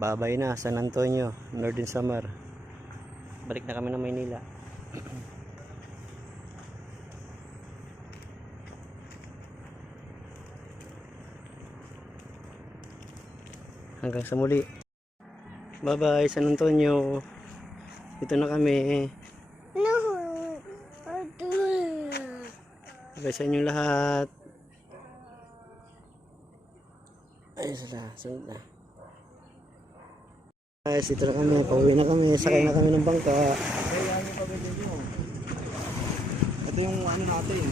Babay na, San Antonio, Northern Samar. Balik na kami ng Maynila. Hanggang sa muli. Bye-bye, San Antonio. Dito na kami. No. Bye sa inyong lahat. Ay, sila. Sunod na. Guys, ito na kami. Pauwi na kami. Sakay na kami ng bangka. Ito yung ano natin.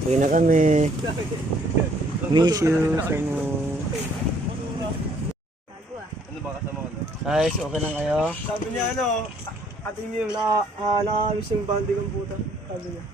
Uwi na kami. Miss you. Sana. Ano ba kasama ko? Guys, okay lang kayo? Sabi niya ano, ating yung na, uh, nakakabis yung banding ng puta. Sabi niya.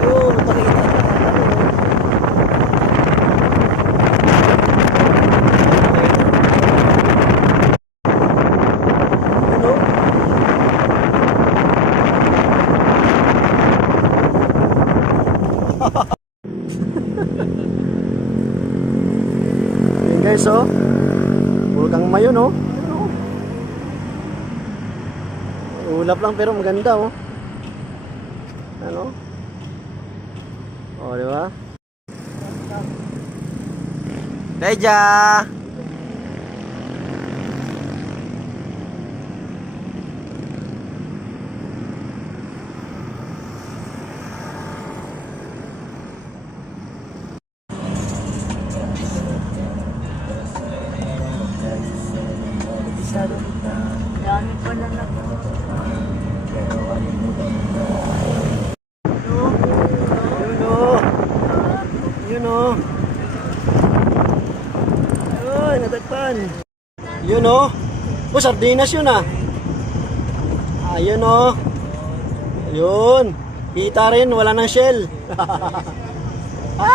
Oo, pakita. Ano? Yun guys, oh. Puro mayo, no? Ulap lang pero maganda, oh. Ano? Oh, di ba? Reja! Ay, natagpan. Yun oh. Oh, sardinas yun ah. Ayun oh. Yun. Kita rin, wala nang shell. ah!